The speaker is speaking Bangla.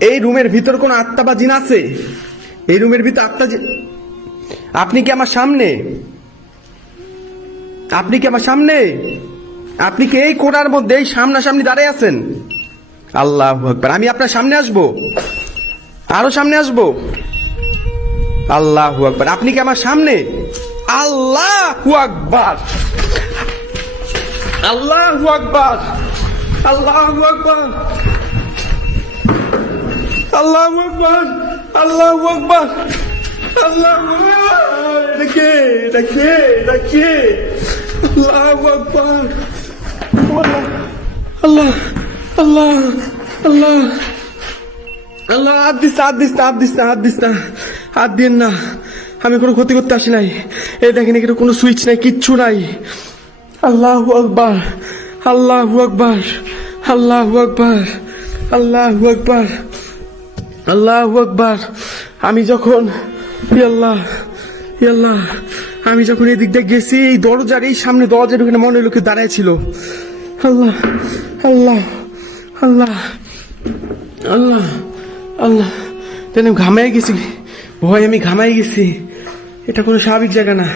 এই রুমের ভিতর কোন আত্মা বা জিন আছে? এই রুমের ভিতর আত্মা আপনি কি আমার সামনে? আপনি কি আমার সামনে? আপনি কি এই কোণার মধ্যে এই সামনাসামনি দাঁড়িয়ে আছেন? আল্লাহ আকবার। আমি আপনার সামনে আসব। আরও সামনে আসব। আল্লাহ আকবার। আপনি কি আমার সামনে? আল্লাহ আকবার। আল্লাহ আকবার। আল্লাহ আকবার। আল্লাহ আকবার আল্লাহ আকবার, আল্লাহ এটা কে এটা কে এটা কে আল্লাহ আকবার। আল্লাহ আল্লাহ আল্লাহ আল্লাহ। হাত দিস হাত দিস হাত দিস হাত দিস না। হাত দিন না। আমি কোনো ক্ষতি করতে আসি নাই। এই দেখেন, এখানে কোনো সুইচ নাই, কিচ্ছু নাই। আল্লাহ আকবার আল্লাহ আকবার আল্লাহ আকবার আল্লাহ আকবার। আল্লাহ আকবার। আমি যখন ই আল্লাহ আল্লাহ, আমি যখন এদিক দিয়ে গেছি, এই দরজার এই সামনে দরজার ওখানে মনে লোকে দাঁড়ায় ছিল। আল্লাহ আল্লাহ আল্লাহ আল্লাহ আল্লাহ। তাহলে আমি ঘামাই গেছি, ভয় আমি ঘামাই গেছি। এটা কোনো স্বাভাবিক জায়গা না।